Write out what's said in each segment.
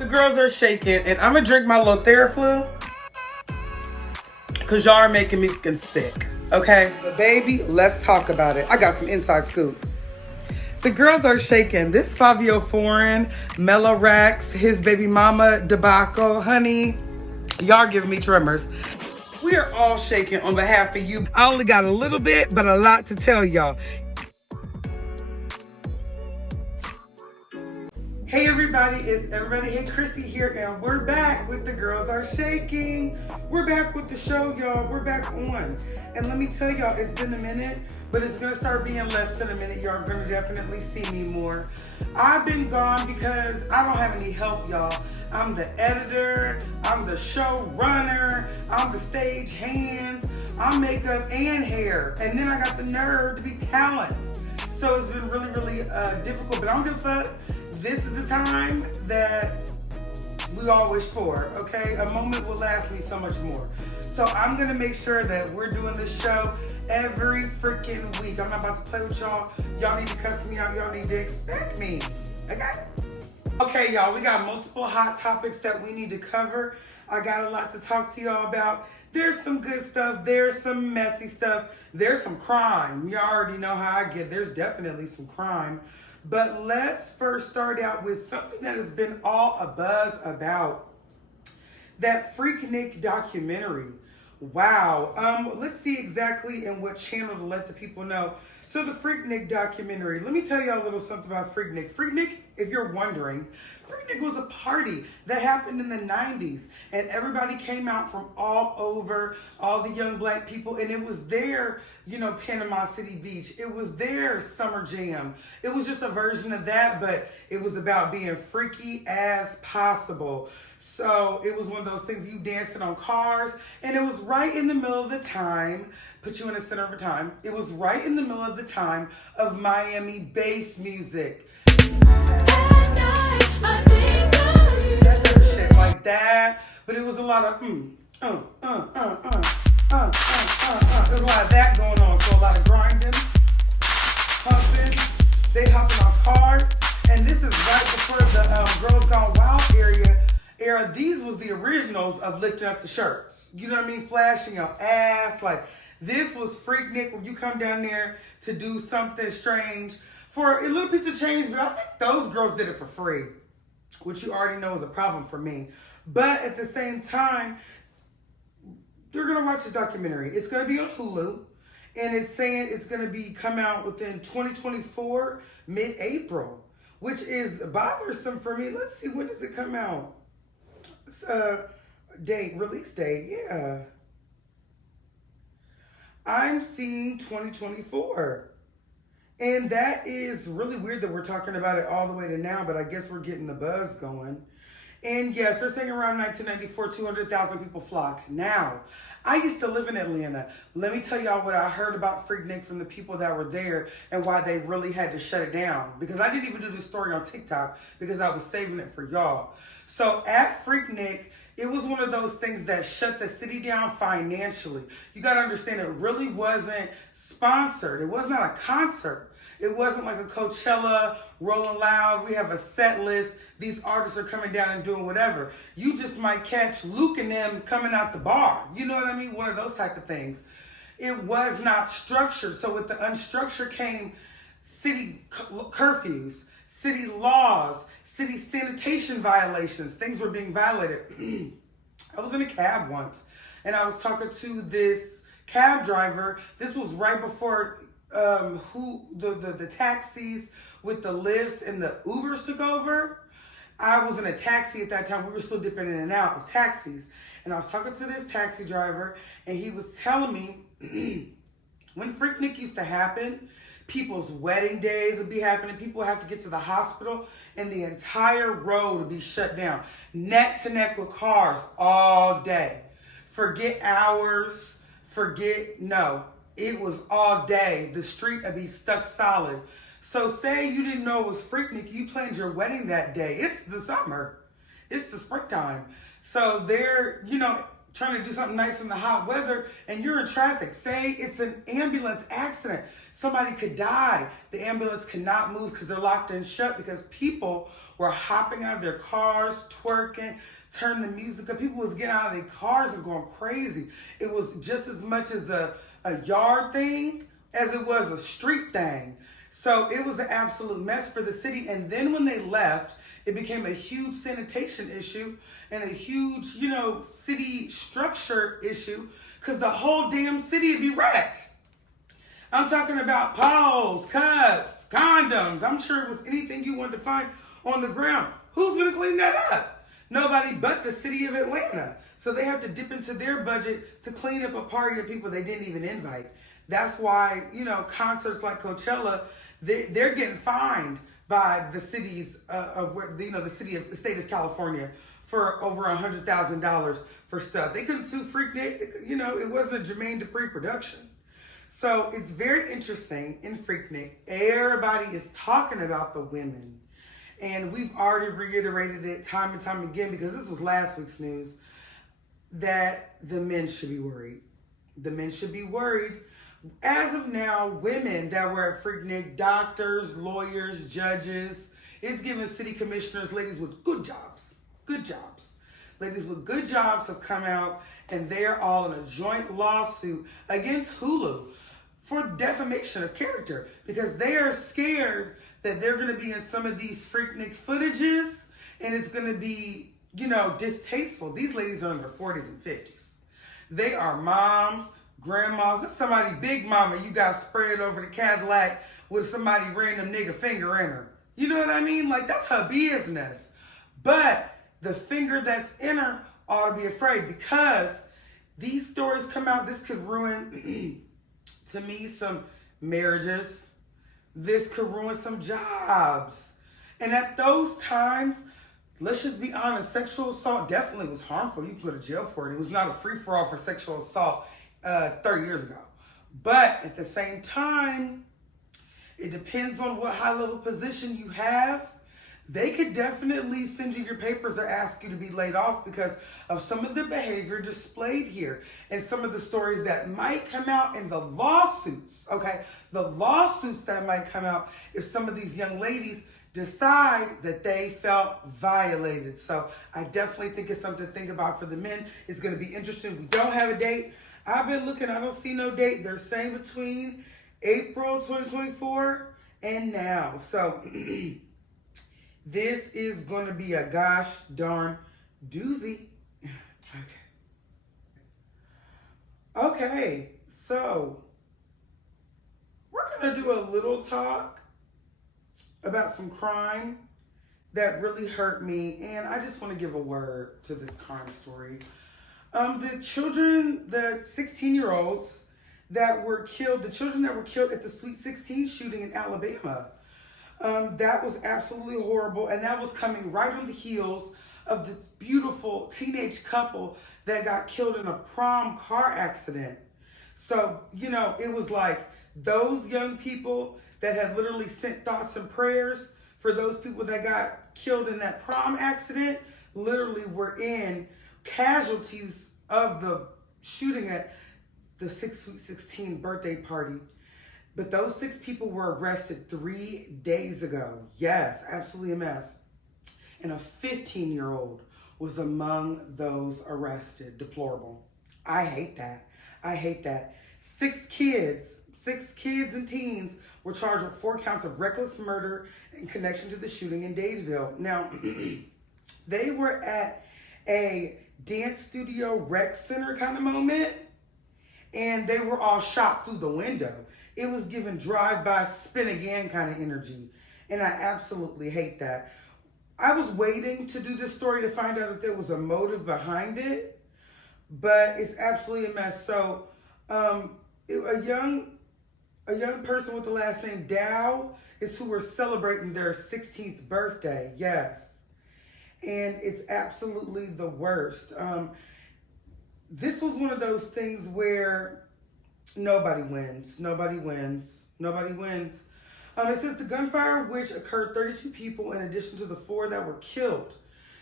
The girls are shaking, and I'm gonna drink my little Theraflu because y'all are making me sick, okay? But baby, let's talk about it. I got some inside scoop. The girls are shaking. This Fabio Foreign, Mellow Rex, his baby mama debacle, honey, y'all giving me tremors. We are all shaking on behalf of you. I only got a little bit, but a lot to tell y'all. Hey everybody, it's everybody. Hey, Chrissy here, and we're back with The Girls Are Shaking. We're back with the show, y'all. We're back on. And let me tell y'all, it's been a minute, but it's gonna start being less than a minute. Y'all are gonna definitely see me more. I've been gone because I don't have any help, y'all. I'm the editor, I'm the showrunner, I'm the stage hands, I'm makeup and hair. And then I got the nerve to be talent. So it's been really, really difficult, but I don't give a fuck. This is the time that we all wish for, okay? A moment will last me so much more. So I'm gonna make sure that we're doing this show every freaking week. I'm not about to play with y'all. Y'all need to cuss me out. Y'all need to expect me, okay? Okay, y'all, we got multiple hot topics that we need to cover. I got a lot to talk to y'all about. There's some good stuff. There's some messy stuff. There's some crime. Y'all already know how I get. There's definitely some crime. But let's first start out with something that has been all abuzz about. That Freaknik documentary. Wow. Let's see exactly in what channel to let the people know. So the Freaknik documentary. Let me tell y'all a little something about Freaknik. Freaknik, if you're wondering, Freaknik was a party that happened in the 90s. And everybody came out from all over, all the young black people. And it was their, Panama City Beach. It was their summer jam. It was just a version of that, but it was about being freaky as possible. So it was one of those things, you dancing on cars. And it was right in the middle of the time, put you in the center of a time. It was right in the middle of the time of Miami bass music. That sort of shit like that. But it was a lot of There was a lot of that going on. So a lot of grinding, humping, they hopping on cars. And this is right before the Girls Gone Wild era. These was the originals of lifting up the shirts. You know what I mean? Flashing your ass. Like, this was Freaknik, where you come down there to do something strange for a little piece of change. But I think those girls did it for free, which you already know is a problem for me. But at the same time, you're going to watch this documentary. It's going to be on Hulu. And it's saying it's going to come out within 2024, mid-April, which is bothersome for me. Let's see, when does it come out? Release date, yeah. I'm seeing 2024. And that is really weird that we're talking about it all the way to now, but I guess we're getting the buzz going. And yes, they're saying around 1994, 200,000 people flocked. Now, I used to live in Atlanta. Let me tell y'all what I heard about Freaknik from the people that were there and why they really had to shut it down. Because I didn't even do this story on TikTok because I was saving it for y'all. So at Freaknik, it was one of those things that shut the city down financially. You got to understand, it really wasn't sponsored. It was not a concert. It wasn't like a Coachella, Rolling Loud, we have a set list, these artists are coming down and doing whatever. You just might catch Luke and them coming out the bar. You know what I mean? One of those type of things. It was not structured. So with the unstructured came city curfews, city laws, city sanitation violations. Things were being violated. I was in a cab once, and I was talking to this cab driver. This was right before the taxis with the lifts and the Ubers took over. I was in a taxi at that time. We were still dipping in and out of taxis. And I was talking to this taxi driver, and he was telling me when Freaknik used to happen, people's wedding days would be happening. People would have to get to the hospital, and the entire road would be shut down. Neck to neck with cars all day. Forget hours. No. It was all day. The street would be stuck solid. So say you didn't know it was Freaknik. You planned your wedding that day. It's the summer. It's the springtime. So trying to do something nice in the hot weather and you're in traffic. Say it's an ambulance accident. Somebody could die. The ambulance cannot move because they're locked and shut because people were hopping out of their cars, twerking, turning the music up. People was getting out of their cars and going crazy. It was just as much as a yard thing as it was a street thing. So it was an absolute mess for the city. And then when they left, it became a huge sanitation issue and a huge, city structure issue because the whole damn city would be wrecked. I'm talking about potholes, cups, condoms. I'm sure it was anything you wanted to find on the ground. Who's going to clean that up? Nobody but the city of Atlanta. So they have to dip into their budget to clean up a party of people they didn't even invite. That's why, concerts like Coachella, they're getting fined by the cities the state of California for over $100,000 for stuff. They couldn't sue Freaknik. It wasn't a Jermaine Dupri production. So it's very interesting in Freaknik. Everybody is talking about the women. And we've already reiterated it time and time again because this was last week's news that the men should be worried. The men should be worried. As of now, women that were at Freaknik, doctors, lawyers, judges, it's giving city commissioners, ladies with good jobs. Ladies with good jobs have come out and they're all in a joint lawsuit against Hulu for defamation of character because they are scared that they're going to be in some of these Freaknik footages and it's going to be, distasteful. These ladies are in their 40s and 50s. They are moms, grandmas. It's somebody big mama you got spread over the Cadillac with somebody random nigga finger in her. You know what I mean? Like, that's her business. But the finger that's in her ought to be afraid because these stories come out. This could ruin, to me, some marriages. This could ruin some jobs. And at those times, let's just be honest, sexual assault definitely was harmful. You could go to jail for it. It was not a free-for-all for sexual assault 30 years ago. But at the same time, it depends on what high-level position you have. They could definitely send you your papers or ask you to be laid off because of some of the behavior displayed here and some of the stories that might come out in the lawsuits, okay? The lawsuits that might come out if some of these young ladies decide that they felt violated. So I definitely think it's something to think about for the men. It's going to be interesting. We don't have a date. I've been looking. I don't see no date. They're saying between April 2024 and now. So this is going to be a gosh darn doozy. Okay, so we're going to do a little talk about some crime that really hurt me. And I just want to give a word to this crime story. The children, the 16-year-olds that were killed, the children that were killed at the Sweet 16 shooting in Alabama. That was absolutely horrible. And that was coming right on the heels of the beautiful teenage couple that got killed in a prom car accident. So, it was like those young people that had literally sent thoughts and prayers for those people that got killed in that prom accident, literally were in casualties of the shooting at the Sweet 16 birthday party. But those 6 people were arrested 3 days ago. Yes, absolutely a mess. And a 15-year-old was among those arrested. Deplorable. I hate that. 6 kids and teens were charged with 4 counts of reckless murder in connection to the shooting in Dadeville. Now, they were at a dance studio rec center kind of moment, and they were all shot through the window. It was given drive-by, spin again kind of energy, and I absolutely hate that. I was waiting to do this story to find out if there was a motive behind it, but it's absolutely a mess. So, a young person with the last name Dow is who were celebrating their 16th birthday. Yes. And it's absolutely the worst. This was one of those things where nobody wins. It says the gunfire, which occurred 32 people in addition to the 4 that were killed.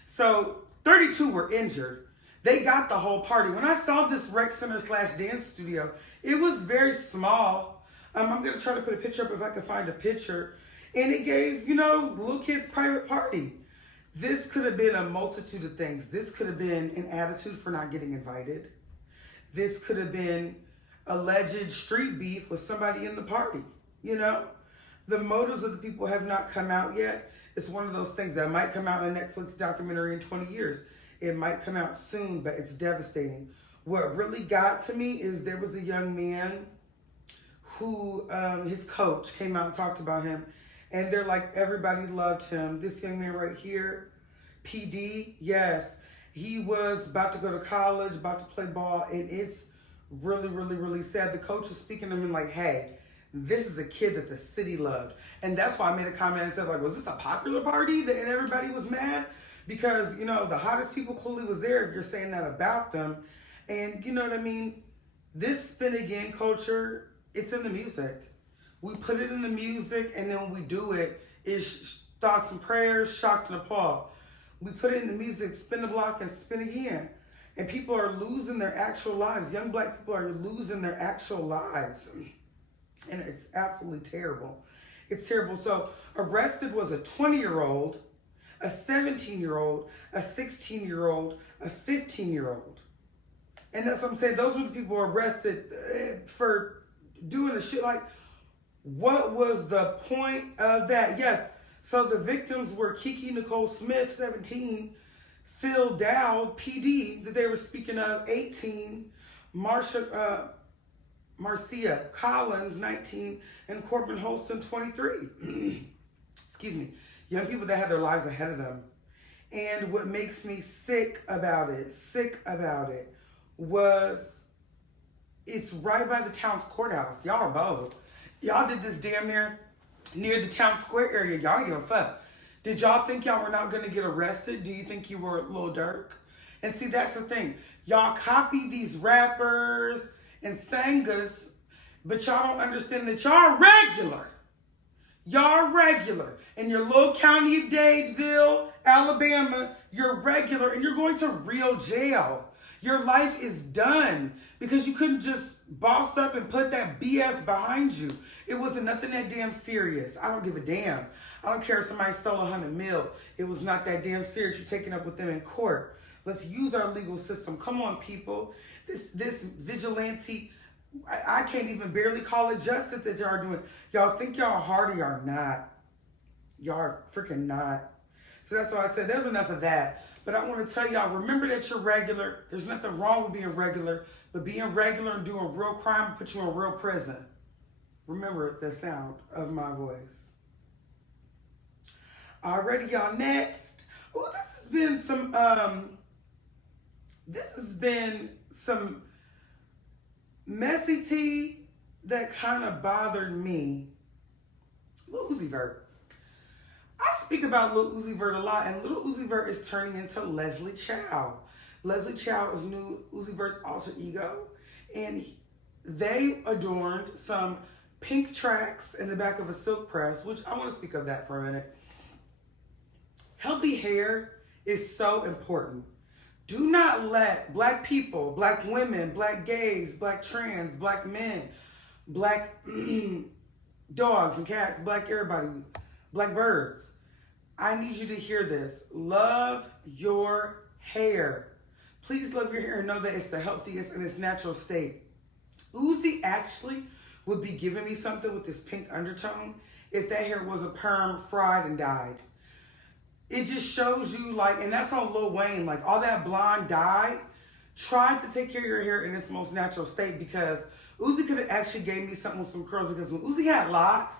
So 32 were injured. They got the whole party. When I saw this rec center slash dance studio, it was very small. I'm going to try to put a picture up if I can find a picture. And it gave, little kids private party. This could have been a multitude of things. This could have been an attitude for not getting invited. This could have been alleged street beef with somebody in the party, The motives of the people have not come out yet. It's one of those things that might come out in a Netflix documentary in 20 years. It might come out soon, but it's devastating. What really got to me is there was a young man who, his coach came out and talked about him. And they're like, everybody loved him. This young man right here, PD, yes. He was about to go to college, about to play ball, and it's really, really, really sad. The coach was speaking to him like, hey, this is a kid that the city loved. And that's why I made a comment and said, like, was this a popular party and everybody was mad? Because, the hottest people clearly was there if you're saying that about them. And you know what I mean? This spin again culture, it's in the music. We put it in the music, and then when we do it, it's thoughts and prayers, shocked and appalled. We put it in the music, spin the block and spin again. And people are losing their actual lives. Young black people are losing their actual lives. And it's absolutely terrible. It's terrible. So arrested was a 20-year-old, a 17-year-old, a 16-year-old, a 15-year-old. And that's what I'm saying. Those were the people arrested for doing the shit. Like, what was the point of that? Yes. So the victims were Kiki Nicole Smith, 17, Phil Dowd, PD, that they were speaking of, 18, Marcia Collins, 19, and Corbin Holston, 23. Excuse me. Young people that had their lives ahead of them. And what makes me sick about it, was it's right by the town's courthouse. Y'all are bold. Y'all did this damn near the town square area. Y'all didn't give a fuck. Did y'all think y'all were not going to get arrested? Do you think you were Lil Durk? And see, that's the thing. Y'all copy these rappers and singers, but y'all don't understand that y'all regular. Y'all regular. In your little county of Dadeville, Alabama, you're regular and you're going to real jail. Your life is done because you couldn't just boss up and put that BS behind you. It wasn't nothing that damn serious. I don't give a damn. I don't care if somebody stole $100 million. It was not that damn serious. You're taking up with them in court. Let's use our legal system. Come on, people. This vigilante, I can't even barely call it justice that y'all are doing. Y'all think y'all hard, y'all not. Y'all are freaking not. So that's why I said there's enough of that. But I want to tell y'all, remember that you're regular. There's nothing wrong with being regular, but being regular and doing real crime will put you in real prison. Remember the sound of my voice. Alrighty, y'all, next. Oh, this has been some messy tea that kind of bothered me. Lil Uzi Vert. I speak about Lil Uzi Vert a lot, and Lil Uzi Vert is turning into Leslie Chow. Leslie Chow is new Uzi Vert's alter ego, and they adorned some pink tracks in the back of a silk press, which I want to speak of that for a minute. Healthy hair is so important. Do not let black people, black women, black gays, black trans, black men, black dogs and cats, black everybody, black birds. I need you to hear this. Love your hair. Please love your hair and know that it's the healthiest in its natural state. Uzi actually would be giving me something with this pink undertone if that hair was a perm, fried, and dyed. It just shows you, like, and that's on Lil Wayne, like all that blonde dye. Try to take care of your hair in its most natural state, because Uzi could have actually gave me something with some curls, because when Uzi had locks,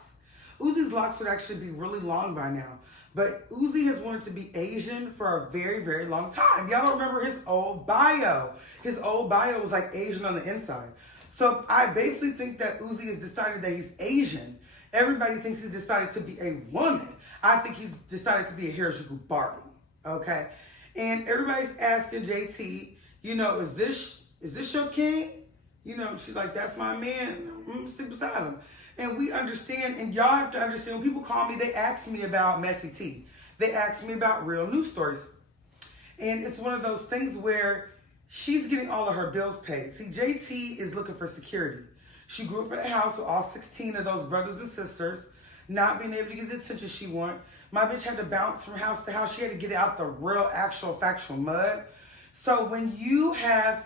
Uzi's locks would actually be really long by now. But Uzi has wanted to be Asian for a very, very long time. Y'all don't remember his old bio. His old bio was like Asian on the inside. So I basically think that Uzi has decided that he's Asian. Everybody thinks he's decided to be a woman. I think he's decided to be a Harajuku Barbie, okay? And everybody's asking JT, is this your king? She's like, that's my man. I'm gonna sit beside him. And we understand, and y'all have to understand, when people call me, they ask me about messy tea. They ask me about real news stories. And it's one of those things where she's getting all of her bills paid. See, JT is looking for security. She grew up in a house with all 16 of those brothers and sisters, not being able to get the attention she wanted. My bitch had to bounce from house to house. She had to get out the real, actual, factual mud. So when you have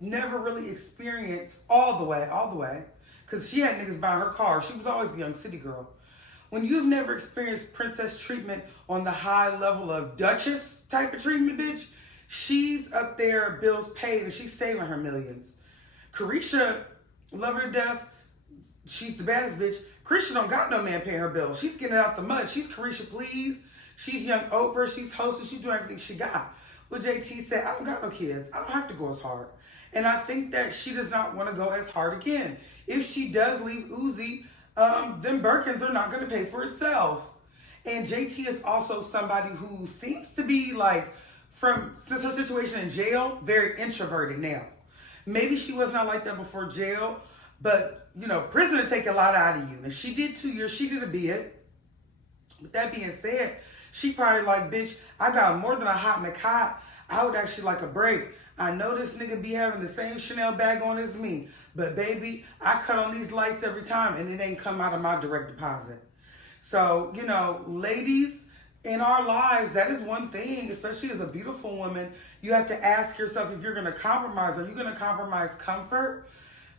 never really experienced all the way, because she had niggas buying her car. She was always a young city girl. When you've never experienced princess treatment on the high level of Duchess type of treatment, bitch, she's up there, bills paid, and she's saving her millions. Carisha, love her to death. She's the baddest bitch. Carisha don't got no man paying her bills. She's getting it out the mud. She's Carisha Please. She's young Oprah. She's hosting. She's doing everything she got. Well, JT said, I don't got no kids. I don't have to go as hard. And I think that she does not want to go as hard again. If she does leave Uzi, them Birkins are not going to pay for itself. And JT is also somebody who seems to be like, since her situation in jail, very introverted now. Maybe she was not like that before jail, but, you know, prison will take a lot out of you. And she did 2 years. She did a bit. With that being said, she probably like, bitch, I got more than a hot McHot. I would actually like a break. I know this nigga be having the same Chanel bag on as me, but baby, I cut on these lights every time and it ain't come out of my direct deposit. So, you know, ladies, in our lives, that is one thing, especially as a beautiful woman, you have to ask yourself if you're going to compromise. Are you going to compromise comfort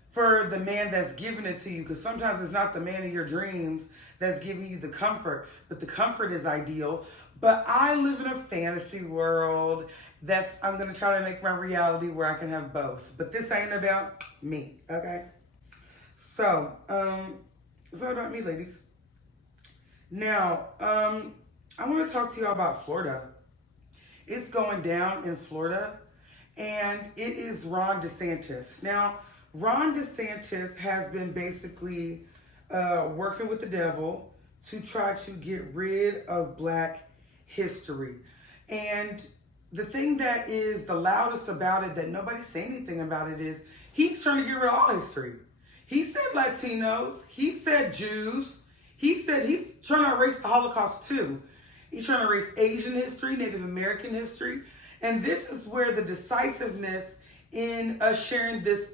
for the man that's giving it to you? Because sometimes it's not the man of your dreams that's giving you the comfort, but the comfort is ideal. But I live in a fantasy world I'm going to try to make my reality where I can have both. But this ain't about me, okay? So, it's not about me, ladies. Now, I want to talk to y'all about Florida. It's going down in Florida, and it is Ron DeSantis. Now, Ron DeSantis has been basically working with the devil to try to get rid of Black history. And the thing that is the loudest about it, that nobody's saying anything about it, is he's trying to get rid of all history. He said Latinos. He said Jews. He said he's trying to erase the Holocaust too. He's trying to erase Asian history, Native American history. And this is where the decisiveness in us sharing this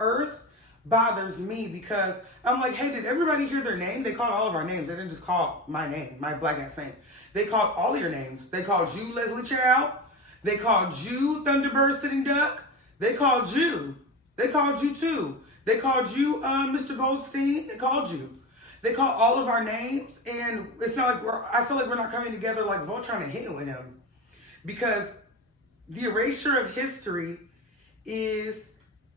earth bothers me, because I'm like, hey, did everybody hear their name? They called all of our names. They didn't just call my name, my Black ass name. They called all of your names. They called you Leslie Chow. They called you Thunderbird Sitting Duck. They called you. They called you too. They called you Mr. Goldstein. They called you. They called all of our names, and it's not like I feel like we're not coming together like Voltron and hitting with him, because the erasure of history is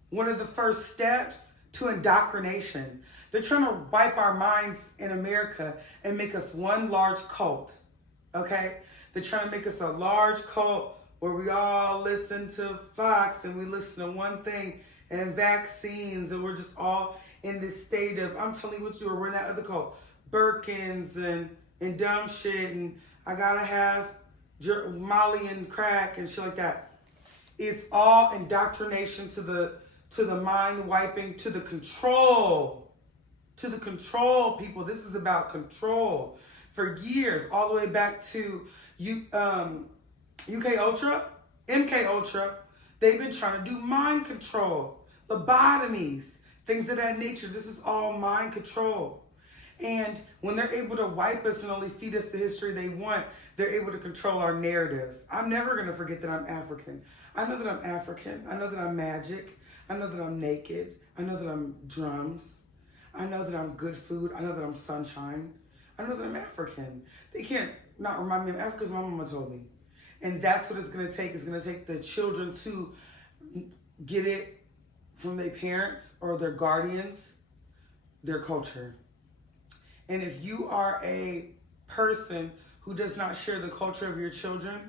one of the first steps to indoctrination. They're trying to wipe our minds in America and make us one large cult, okay? They're trying to make us a large cult where we all listen to Fox and we listen to one thing and vaccines, and we're just all in this state of, I'm telling you what you are, we're in that other cult, Birkins and dumb shit, and I gotta have Molly and crack and shit like that. It's all indoctrination to the mind wiping, to the control, people. This is about control. For years, all the way back to UK Ultra, MK Ultra, they've been trying to do mind control, lobotomies, things of that nature. This is all mind control. And when they're able to wipe us and only feed us the history they want, they're able to control our narrative. I'm never going to forget that I'm African. I know that I'm African. I know that I'm magic. I know that I'm naked. I know that I'm drums. I know that I'm good food. I know that I'm sunshine. I know that I'm African. They can't not remind me I'm African because my mama told me. And that's what it's going to take. It's going to take the children to get it from their parents or their guardians, their culture. And if you are a person who does not share the culture of your children,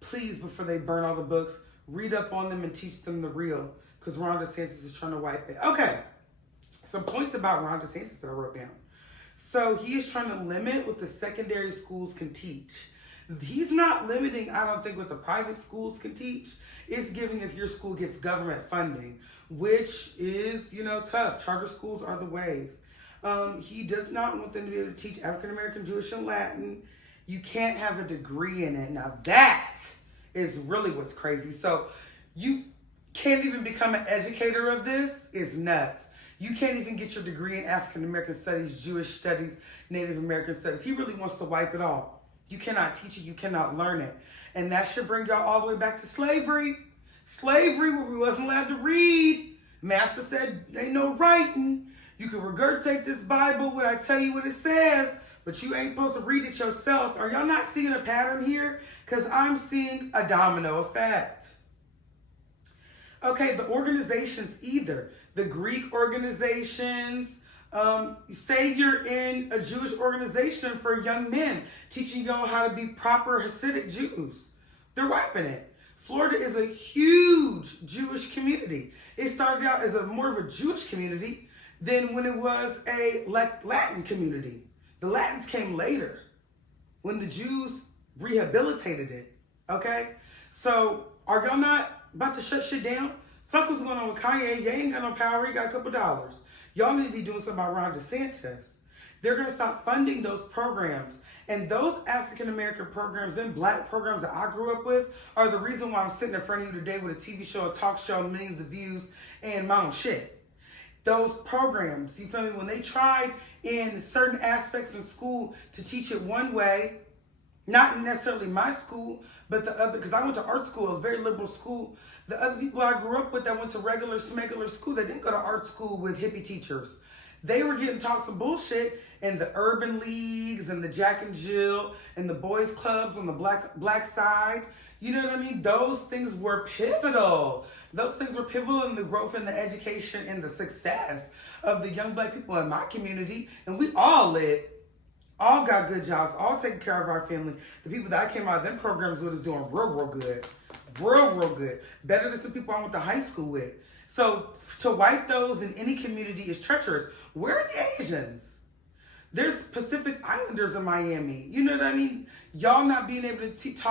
please, before they burn all the books, read up on them and teach them the real, because Ron DeSantis is trying to wipe it. Okay, some points about Ron DeSantis that I wrote down. So he is trying to limit what the secondary schools can teach. He's not limiting, I don't think, what the private schools can teach. It's giving if your school gets government funding, which is, tough. Charter schools are the wave. He does not want them to be able to teach African-American, Jewish, and Latin. You can't have a degree in it. Now that is really what's crazy. So can't even become an educator of this is nuts. You can't even get your degree in African American Studies, Jewish Studies, Native American Studies. He really wants to wipe it all. You cannot teach it. You cannot learn it. And that should bring y'all all the way back to slavery. Slavery, where we wasn't allowed to read. Master said, ain't no writing. You can regurgitate this Bible when I tell you what it says, but you ain't supposed to read it yourself. Are y'all not seeing a pattern here? Because I'm seeing a domino effect. Okay, the organizations either. The Greek organizations, say you're in a Jewish organization for young men, teaching y'all how to be proper Hasidic Jews. They're wiping it. Florida is a huge Jewish community. It started out as more of a Jewish community than when it was a Latin community. The Latins came later when the Jews rehabilitated it, okay? So are y'all not about to shut shit down? Fuck what's going on with Kanye. You ain't got no power. You got a couple dollars. Y'all need to be doing something about Ron DeSantis. They're going to stop funding those programs. And those African-American programs and black programs that I grew up with are the reason why I'm sitting in front of you today with a TV show, a talk show, millions of views, and my own shit. Those programs, you feel me? When they tried in certain aspects in school to teach it one way, not necessarily my school, but the other, because I went to art school, a very liberal school. The other people I grew up with that went to regular, smegular school, that didn't go to art school with hippie teachers. They were getting taught some bullshit in the urban leagues and the Jack and Jill and the boys clubs on the black side. You know what I mean? Those things were pivotal. Those things were pivotal in the growth and the education and the success of the young black people in my community. And we all lit. All got good jobs, all taking care of our family. The people that I came out of them programs with is doing real good. Real good. Better than some people I went to high school with. So to wipe those in any community is treacherous. Where are the Asians? There's Pacific Islanders in Miami. You know what I mean? Y'all not being able to teach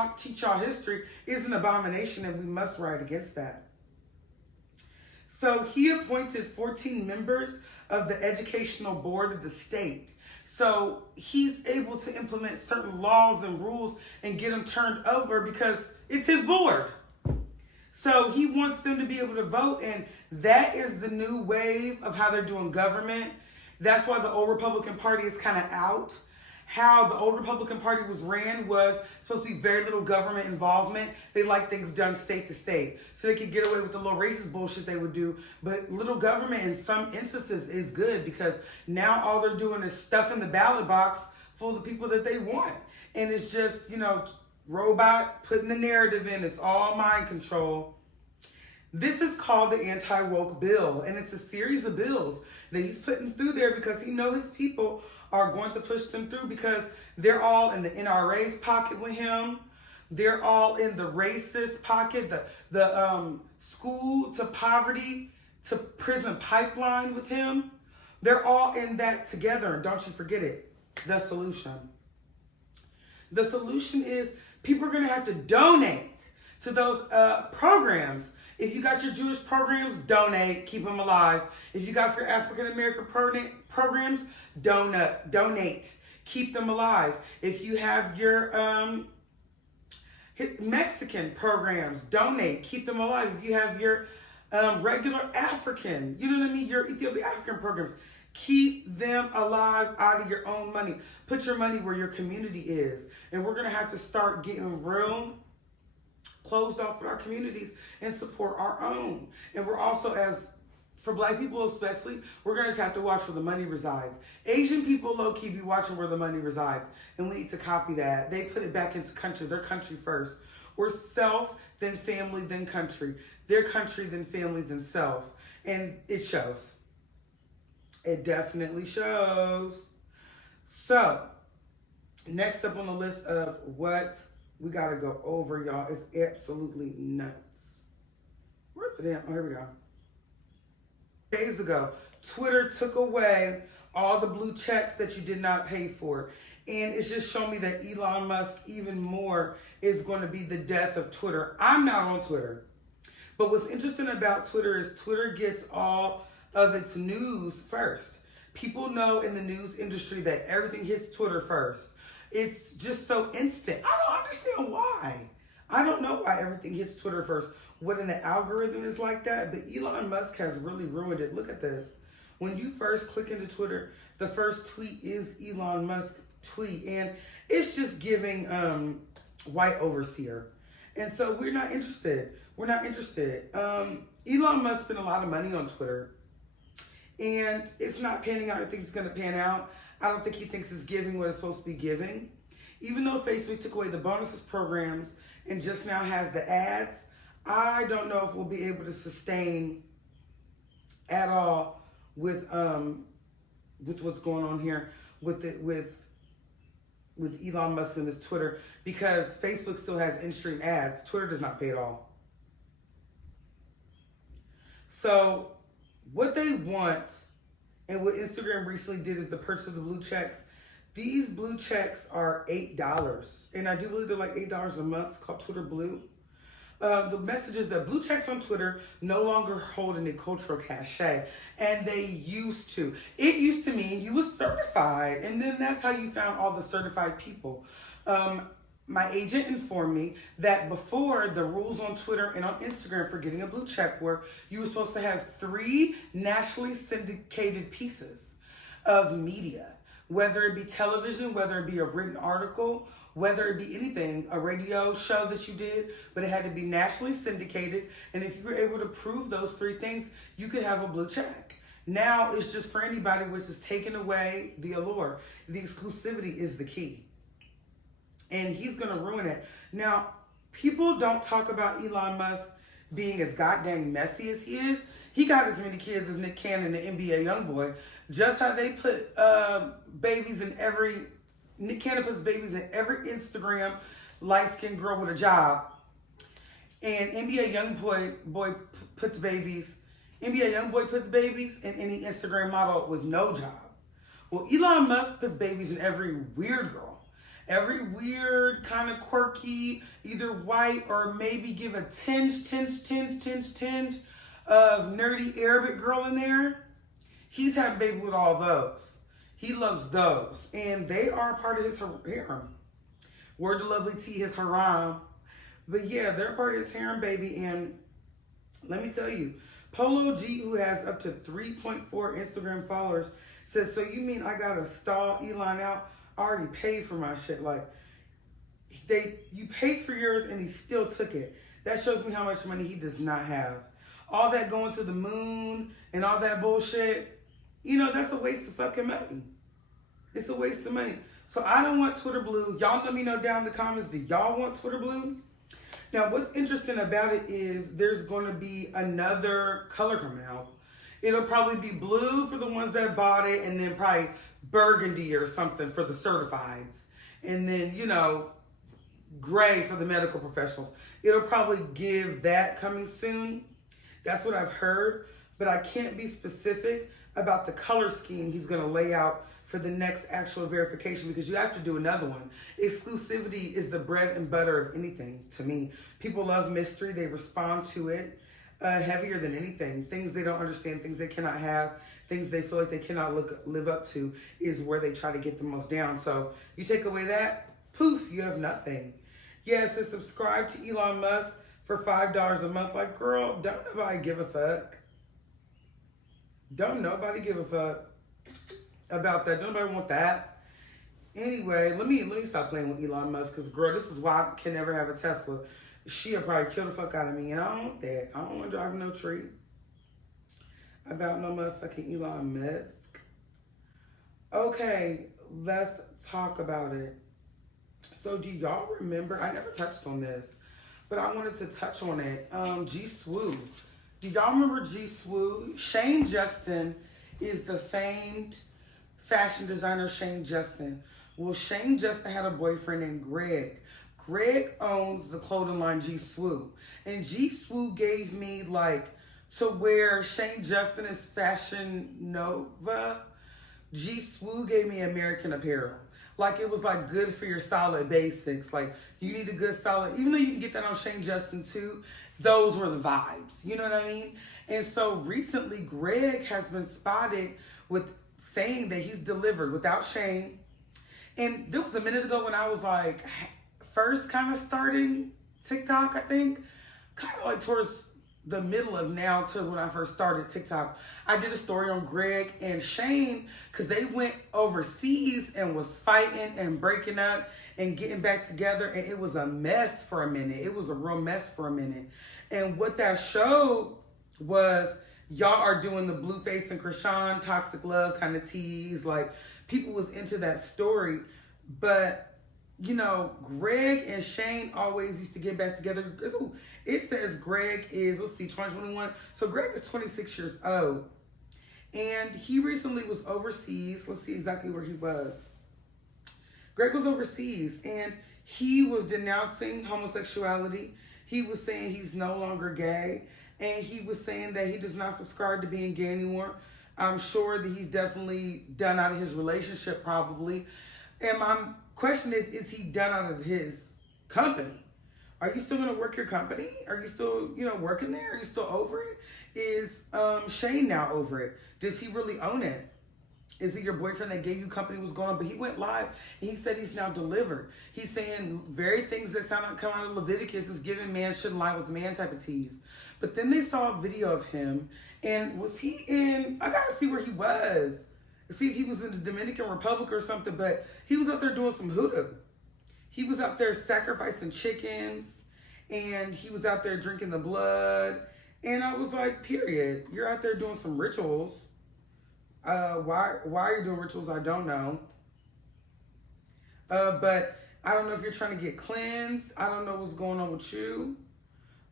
y'all history is an abomination, and we must ride against that. So he appointed 14 members of the educational board of the state. So he's able to implement certain laws and rules and get them turned over because it's his board. So he wants them to be able to vote, and that is the new wave of how they're doing government. That's why the old Republican Party is kind of out. How the old Republican Party was ran was supposed to be very little government involvement. They like things done state to state. So they could get away with the little racist bullshit they would do. But little government in some instances is good because now all they're doing is stuffing the ballot box full of the people that they want. And it's just, you know, robot putting the narrative in. It's all mind control. This is called the anti-woke bill, and it's a series of bills that he's putting through there because he knows his people are going to push them through because they're all in the NRA's pocket with him. They're all in the racist pocket, the school to poverty to prison pipeline with him. They're all in that together, and don't you forget it, the solution. The solution is people are going to have to donate to those programs. If you got your Jewish programs, donate, keep them alive. If you got your African American programs, donate, keep them alive. If you have your Mexican programs, donate, keep them alive. If you have your regular African, you know what I mean, your Ethiopian African programs, keep them alive out of your own money. Put your money where your community is. And we're going to have to start getting real closed off with our communities and support our own. And we're also, as for black people especially, we're going to have to watch where the money resides. Asian people low-key be watching where the money resides. And we need to copy that. They put it back into country. Their country first. We're self, then family, then country. Their country, then family, then self. And it shows. It definitely shows. So, next up on the list of what we got to go over, y'all, is absolutely nuts. Where's the damn? Oh, here we go. Days ago, Twitter took away all the blue checks that you did not pay for. And it's just shown me that Elon Musk even more is going to be the death of Twitter. I'm not on Twitter. But what's interesting about Twitter is Twitter gets all of its news first. People know in the news industry that everything hits Twitter first. It's just so instant. I don't understand why. I don't know why everything hits Twitter first. What in the algorithm is like that, but Elon Musk has really ruined it. Look at this. When you first click into Twitter, the first tweet is Elon Musk tweet, and it's just giving white overseer. And so we're not interested. We're not interested. Elon Musk spent a lot of money on Twitter, and it's not panning out. I think it's going to pan out. I don't think he thinks it's giving what it's supposed to be giving. Even though Facebook took away the bonuses programs and just now has the ads, I don't know if we'll be able to sustain at all with what's going on here with Elon Musk and this Twitter, because Facebook still has in-stream ads. Twitter does not pay at all. So what they want, and what Instagram recently did, is the purchase of the blue checks. These blue checks are $8, and I do believe they're like $8 a month. It's called Twitter Blue. The message is that blue checks on Twitter no longer hold any cultural cachet, and they used to. It used to mean you was certified, and then that's how you found all the certified people. My agent informed me that before, the rules on Twitter and on Instagram for getting a blue check were you were supposed to have 3 nationally syndicated pieces of media, whether it be television, whether it be a written article, whether it be anything, a radio show that you did, but it had to be nationally syndicated. And if you were able to prove those 3 things, you could have a blue check. Now it's just for anybody, which is taking away the allure. The exclusivity is the key. And he's going to ruin it. Now, people don't talk about Elon Musk being as goddamn messy as he is. He got as many kids as Nick Cannon, the NBA YoungBoy. Just how they put babies in every... Nick Cannon puts babies in every Instagram light-skinned girl with a job. And NBA YoungBoy puts babies... NBA YoungBoy puts babies in any Instagram model with no job. Well, Elon Musk puts babies in every weird girl. Every weird, kind of quirky, either white or maybe give a tinge of nerdy Arabic girl in there. He's having baby with all those. He loves those. And they are part of his harem. Word to Lovely T, his haram. But yeah, they're part of his harem, baby. And let me tell you, Polo G, who has up to 3.4 Instagram followers, says, so you mean I gotta stall Elon out? I already paid for my shit. Like, you paid for yours and he still took it. That shows me how much money he does not have. All that going to the moon and all that bullshit, you know, that's a waste of fucking money. It's a waste of money. So I don't want Twitter Blue. Y'all let me know down in the comments, do y'all want Twitter Blue? Now, what's interesting about it is there's going to be another color coming out. It'll probably be blue for the ones that bought it, and then probably burgundy or something for the certifieds. And then, you know, gray for the medical professionals. It'll probably give that coming soon. That's what I've heard. But I can't be specific about the color scheme he's going to lay out for the next actual verification, because you have to do another one. Exclusivity is the bread and butter of anything to me. People love mystery. They respond to it heavier than anything. Things they don't understand, things they cannot have, things they feel like they cannot live up to is where they try to get the most down. So you take away that, poof, you have nothing. Yeah, it says subscribe to Elon Musk for $5 a month. Like, girl, don't nobody give a fuck. Don't nobody give a fuck about that. Don't nobody want that. Anyway, let me stop playing with Elon Musk, because, girl, this is why I can never have a Tesla. She'll probably kill the fuck out of me, and I don't want that. I don't want to drive no tree about no motherfucking Elon Musk. Okay, let's talk about it. So do y'all remember, I never touched on this, but I wanted to touch on it. Gsuwoo. Do y'all remember Gsuwoo? Shane Justin is the famed fashion designer Shane Justin. Well, Shane Justin had a boyfriend named Greg. Greg owns the clothing line Gsuwoo. And Gsuwoo gave me, like, to where Shane Justin is Fashion Nova, Gsuwoo gave me American Apparel. Like, it was like good for your solid basics. Like, you need a good solid, even though you can get that on Shane Justin too, those were the vibes. You know what I mean? And so recently, Greg has been spotted with saying that he's delivered without Shane. And there was a minute ago when I was like, first kind of starting TikTok, I think. Kind of like towards the middle of now to when I first started TikTok. I did a story on Greg and Shane because they went overseas and was fighting and breaking up and getting back together, and it was a mess for a minute. It was a real mess for a minute. And what that showed was y'all are doing the Blueface and Krishan toxic love kind of tease. Like, people was into that story. But, you know, Greg and Shane always used to get back together. It says Greg is, let's see, 2021. So Greg is 26 years old. And he recently was overseas. Let's see exactly where he was. Greg was overseas and he was denouncing homosexuality. He was saying he's no longer gay. And he was saying that he does not subscribe to being gay anymore. I'm sure that he's definitely done out of his relationship probably. And my question is he done out of his company? Are you still going to work your company? Are you still, you know, working there? Are you still over it? Is Shane now over it? Does he really own it? Is it your boyfriend that gave you company? What's going on? But he went live and he said he's now delivered. He's saying very things that come out of Leviticus is giving man shouldn't lie with man type of tease. But then they saw a video of him, and was he in, I gotta see where he was. See if he was in the Dominican Republic or something, but he was out there doing some hoodoo. He was out there sacrificing chickens, and he was out there drinking the blood. And I was like, period. You're out there doing some rituals. Why are you doing rituals? I don't know. But I don't know if you're trying to get cleansed. I don't know what's going on with you.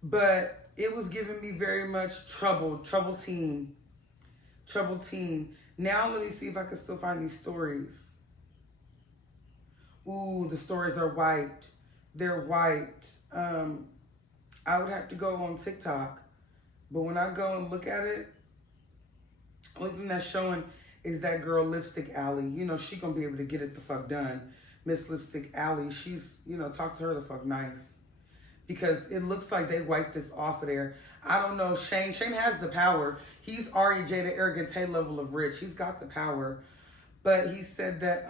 But it was giving me very much trouble teen. Now let me see if I can still find these stories. Ooh, the stories are wiped. They're wiped. I would have to go on TikTok. But when I go and look at it, the only thing that's showing is that girl Lipstick Alley. You know, she gonna be able to get it the fuck done. Miss Lipstick Alley, she's, you know, talk to her the fuck nice. Because it looks like they wiped this off of there. I don't know, Shane has the power. He's REJ, the arrogant Tay level of rich. He's got the power. But he said that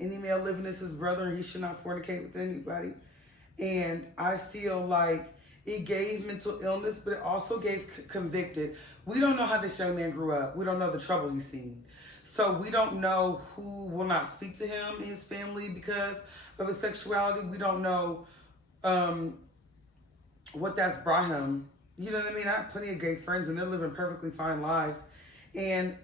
any male living is his brother and he should not fornicate with anybody. And I feel like it gave mental illness, but it also gave convicted. We don't know how this young man grew up. We don't know the trouble he's seen. So we don't know who will not speak to him, his family, because of his sexuality. We don't know what that's brought him. You know what I mean? I have plenty of gay friends and they're living perfectly fine lives. And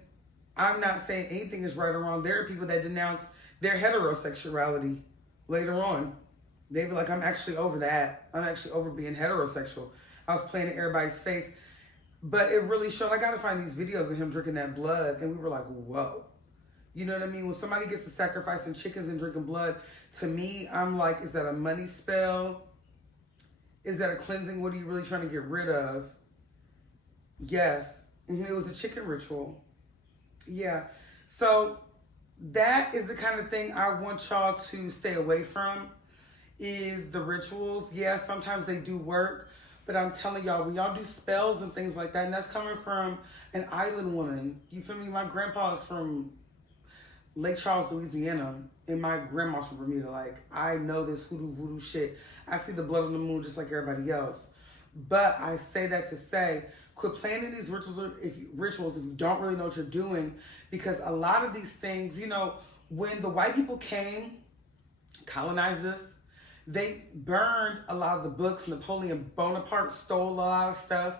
I'm not saying anything is right or wrong. There are people that denounce their heterosexuality later on. They be like, I'm actually over that. I'm actually over being heterosexual. I was playing in everybody's face. But it really showed. I got to find these videos of him drinking that blood. And we were like, whoa. You know what I mean? When somebody gets to sacrificing chickens and drinking blood, to me, I'm like, is that a money spell? Is that a cleansing? What are you really trying to get rid of? Yes. It was a chicken ritual. Yeah. So that is the kind of thing I want y'all to stay away from, is the rituals. Yeah, sometimes they do work. But I'm telling y'all, when y'all do spells and things like that, and that's coming from an island woman. You feel me? My grandpa is from Lake Charles, Louisiana, and my grandma's from Bermuda. Like, I know this voodoo shit. I see the blood on the moon just like everybody else. But I say that to say, quit planning these rituals if you don't really know what you're doing, because a lot of these things, you know, when the white people came, colonized us, they burned a lot of the books. Napoleon Bonaparte stole a lot of stuff.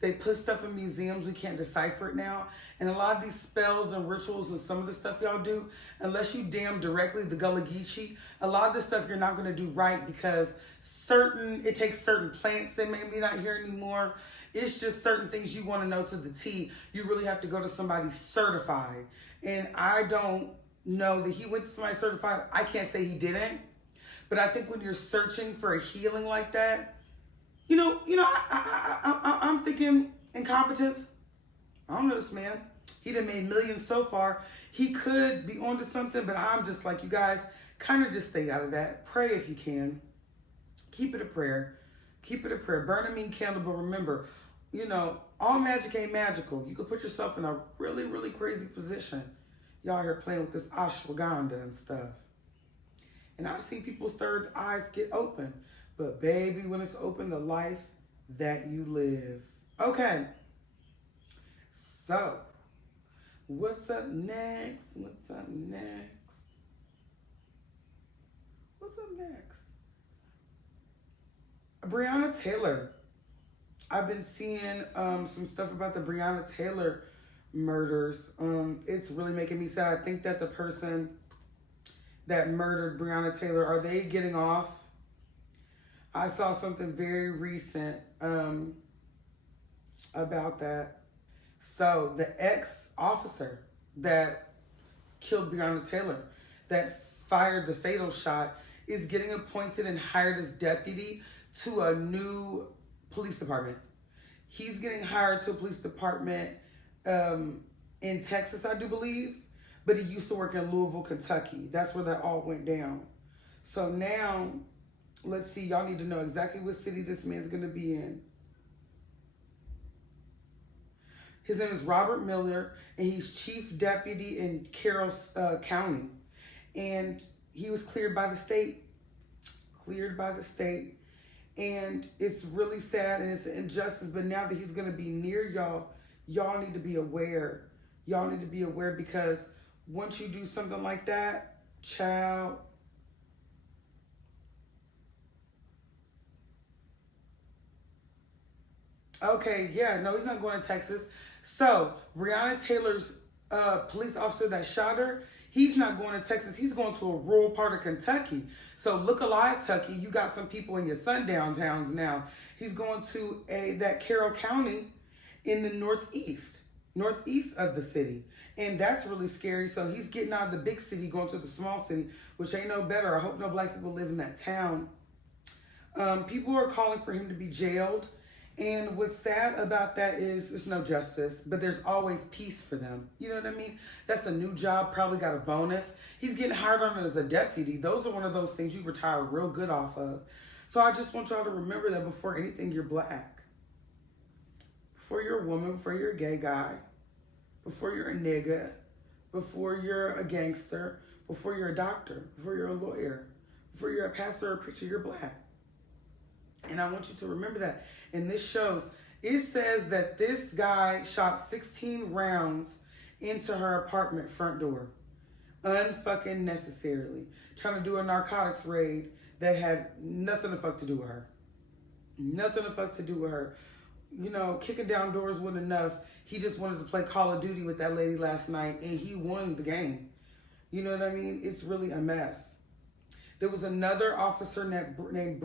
They put stuff in museums. We can't decipher it now. And a lot of these spells and rituals and some of the stuff y'all do, unless you damn directly the Gullah Geechee, a lot of this stuff you're not going to do right, because it takes certain plants that maybe not here anymore. It's just certain things you want to know to the T. You really have to go to somebody certified. And I don't know that he went to somebody certified. I can't say he didn't. But I think when you're searching for a healing like that, I'm thinking incompetence. I don't know this man. He done made millions so far. He could be onto something, but I'm just like, you guys, kind of just stay out of that. Pray if you can. Keep it a prayer. Keep it a prayer. Burn a mean candle, but remember, all magic ain't magical. You could put yourself in a really, really crazy position. Y'all here playing with this ashwagandha and stuff. And I've seen people's third eyes get open. But baby, when it's open, the life that you live. Okay. So, what's up next? What's up next? What's up next? Breonna Taylor. I've been seeing some stuff about the Breonna Taylor murders. It's really making me sad. I think that the person that murdered Breonna Taylor, are they getting off? I saw something very recent about that. So the ex-officer that killed Breonna Taylor, that fired the fatal shot, is getting appointed and hired as deputy to a new police department. He's getting hired to a police department in Texas, I do believe, but he used to work in Louisville, Kentucky. That's where that all went down. So now, let's see, y'all need to know exactly what city this man's gonna be in. His name is Robert Miller, and he's chief deputy in Carroll County. And he was cleared by the state. And it's really sad and it's an injustice, but now that he's going to be near y'all, y'all need to be aware. Y'all need to be aware, because once you do something like that, child, okay, yeah, no, he's not going to Texas. So, Breonna Taylor's police officer that shot her, he's not going to Texas. He's going to a rural part of Kentucky. So, look alive, Tucky. You got some people in your sundown towns now. He's going to that Carroll County in the northeast of the city. And that's really scary. So, he's getting out of the big city, going to the small city, which ain't no better. I hope no black people live in that town. People are calling for him to be jailed. And what's sad about that is there's no justice, but there's always peace for them. You know what I mean? That's a new job, probably got a bonus. He's getting hired on as a deputy. Those are one of those things you retire real good off of. So I just want y'all to remember that before anything, you're black. Before you're a woman, before you're a gay guy, before you're a nigga, before you're a gangster, before you're a doctor, before you're a lawyer, before you're a pastor or a preacher, you're black. And I want you to remember that. And this shows, it says that this guy shot 16 rounds into her apartment front door. Unfucking necessarily. Trying to do a narcotics raid that had nothing to fuck to do with her. Nothing to fuck to do with her. You know, kicking down doors wasn't enough. He just wanted to play Call of Duty with that lady last night, and he won the game. You know what I mean? It's really a mess. There was another officer named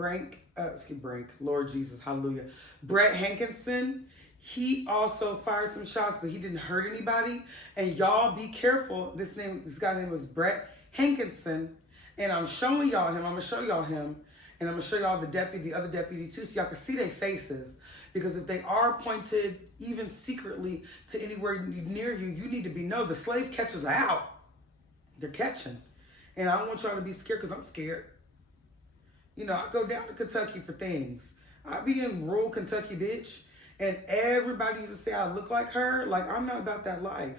Lord Jesus, hallelujah, Brett Hankinson. He also fired some shots, but he didn't hurt anybody. And y'all be careful. This guy's name was Brett Hankinson. And I'm showing y'all him. I'm going to show y'all him. And I'm going to show y'all the other deputy too, so y'all can see their faces. Because if they are pointed even secretly to anywhere near you, you need to the slave catchers are out. They're catching. And I don't want y'all to be scared, because I'm scared. You know, I go down to Kentucky for things. I be in rural Kentucky, bitch. And everybody used to say I look like her. Like, I'm not about that life.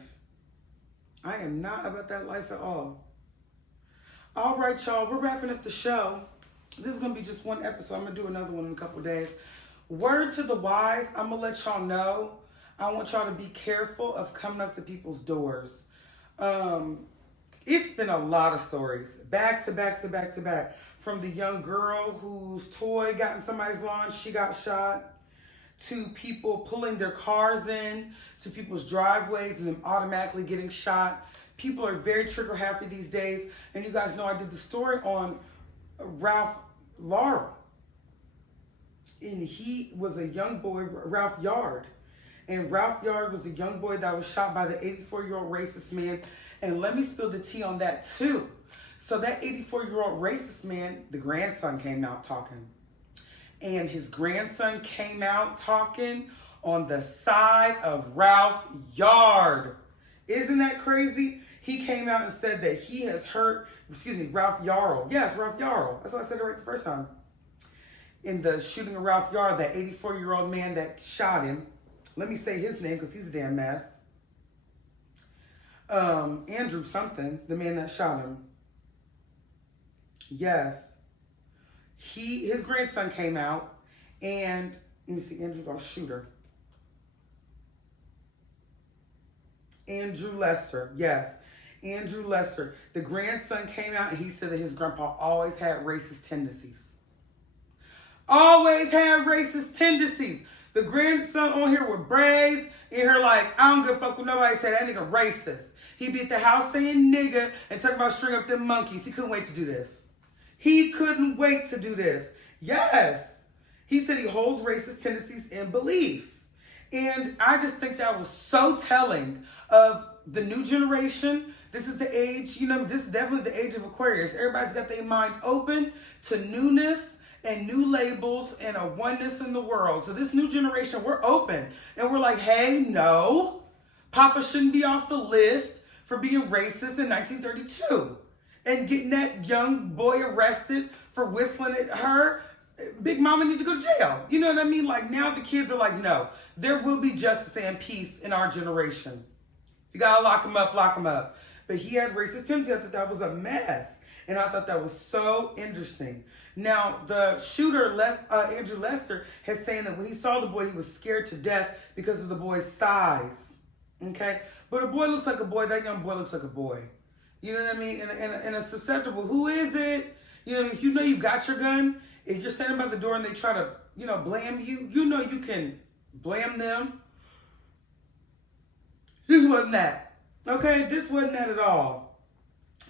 I am not about that life at all. All right, y'all. We're wrapping up the show. This is going to be just one episode. I'm going to do another one in a couple of days. Word to the wise. I'm going to let y'all know. I want y'all to be careful of coming up to people's doors. It's been a lot of stories, back to back. From the young girl whose toy got in somebody's lawn, she got shot, to people pulling their cars in, to people's driveways and them automatically getting shot. People are very trigger happy these days. And you guys know I did the story on Ralph Laurel. And he was a young boy, Ralph Yard. And Ralph Yard was a young boy that was shot by the 84-year-old racist man. And let me spill the tea on that too. So that 84-year-old racist man, the grandson came out talking. And his grandson came out talking on the side of Ralph Yard. Isn't that crazy? He came out and said that he has hurt, Ralph Yarl. Yes, Ralph Yarl. That's why I said it right the first time. In the shooting of Ralph Yard, that 84-year-old man that shot him. Let me say his name because he's a damn mess. Andrew something, the man that shot him. Yes. his grandson came out, and let me see, Andrew's our shooter. Andrew Lester, yes. Andrew Lester. The grandson came out and he said that his grandpa always had racist tendencies. Always had racist tendencies. The grandson on here with braids, in here like, I don't give a fuck with nobody, said that nigga racist. He be at the house saying nigga and talking about string up them monkeys. He couldn't wait to do this. He couldn't wait to do this. Yes. He said he holds racist tendencies and beliefs. And I just think that was so telling of the new generation. This is the age, this is definitely the age of Aquarius. Everybody's got their mind open to newness and new labels and a oneness in the world. So this new generation, we're open. And we're like, hey, no, Papa shouldn't be off the list for being racist in 1932. And getting that young boy arrested for whistling at her. Big Mama need to go to jail. You know what I mean? Like now the kids are like, no, there will be justice and peace in our generation. If you gotta lock him up, lock him up. But he had racist tendencies. I thought that was a mess. And I thought that was so interesting. Now, the shooter, Andrew Lester, has saying that when he saw the boy, he was scared to death because of the boy's size. Okay? But a boy looks like a boy. That young boy looks like a boy. You know what I mean? And a susceptible, who is it? If you know you got your gun, if you're standing by the door and they try to, blame you, you can blame them. This wasn't that. Okay? This wasn't that at all.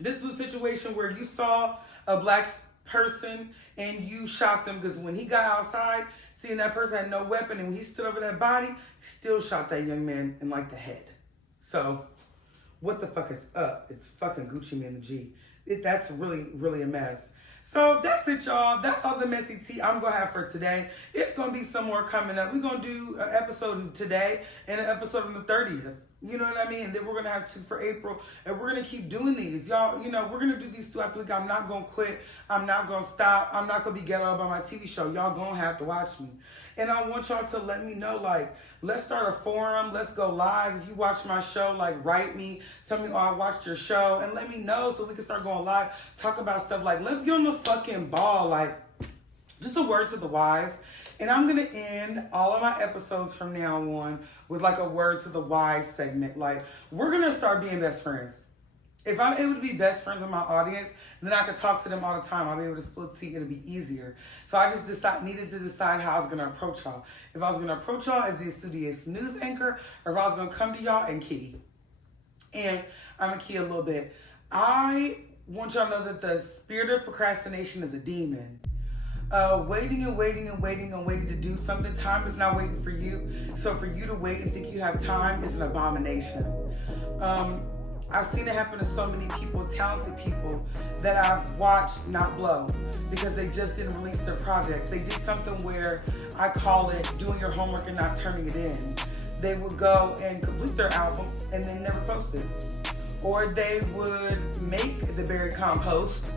This was a situation where you saw a black person and you shot them because when he got outside, seeing that person had no weapon and when he stood over that body, he still shot that young man in like the head. So what the fuck is up? It's fucking Gucci Mane the G. That's really, really a mess. So that's it, y'all. That's all the messy tea I'm going to have for today. It's going to be some more coming up. We're going to do an episode today and an episode on the 30th. You know what I mean? And then we're going to have 2 for April. And we're going to keep doing these. Y'all, we're going to do these throughout the week. I'm not going to quit. I'm not going to stop. I'm not going to be ghetto about my TV show. Y'all going to have to watch me. And I want y'all to let me know, like, let's start a forum. Let's go live. If you watch my show, like, write me. Tell me, oh, I watched your show. And let me know so we can start going live. Talk about stuff like, let's get on the fucking ball. Like, just a word to the wise. And I'm going to end all of my episodes from now on with like a word to the wise segment. Like, we're going to start being best friends. If I'm able to be best friends with my audience, then I can talk to them all the time. I'll be able to split tea. It'll be easier. So I just needed to decide how I was going to approach y'all. If I was going to approach y'all as the studious news anchor, or if I was going to come to y'all and key. And I'm going to key a little bit. I want y'all to know that the spirit of procrastination is a demon. Waiting to do something. Time is not waiting for you. So for you to wait and think you have time is an abomination. I've seen it happen to so many people, talented people, that I've watched not blow because they just didn't release their projects. They did something where I call it doing your homework and not turning it in. They would go and complete their album and then never post it. Or they would make the berry compost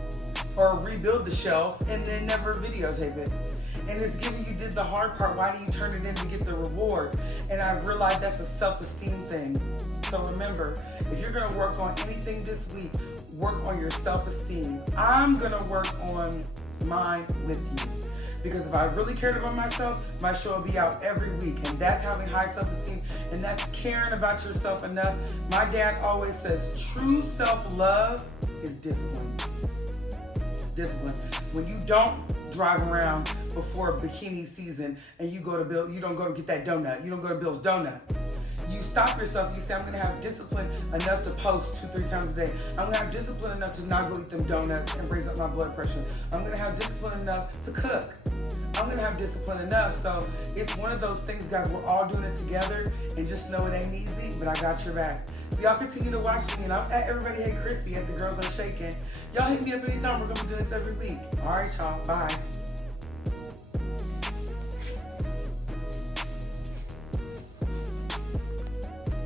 or rebuild the shelf and then never videotape it. And it's giving you did the hard part. Why do you turn it in to get the reward? And I've realized that's a self-esteem thing. So remember, if you're gonna work on anything this week, work on your self-esteem. I'm gonna work on mine with you. Because if I really cared about myself, my show will be out every week. And that's having high self-esteem, and that's caring about yourself enough. My dad always says, true self-love is discipline. Discipline. When you don't drive around before bikini season and you don't go to get that donut, you don't go to Bill's Donuts. You stop yourself, you say, I'm going to have discipline enough to post 2-3 times a day. I'm going to have discipline enough to not go eat them donuts and raise up my blood pressure. I'm going to have discipline enough to cook. I'm going to have discipline enough. So it's one of those things, guys, we're all doing it together, and just know it ain't easy, but I got your back. So y'all continue to watch me, and I'm at Everybody Hate Chrissy at The Girls Are Shaking. Y'all hit me up anytime. We're going to be doing this every week. All right, y'all. Bye.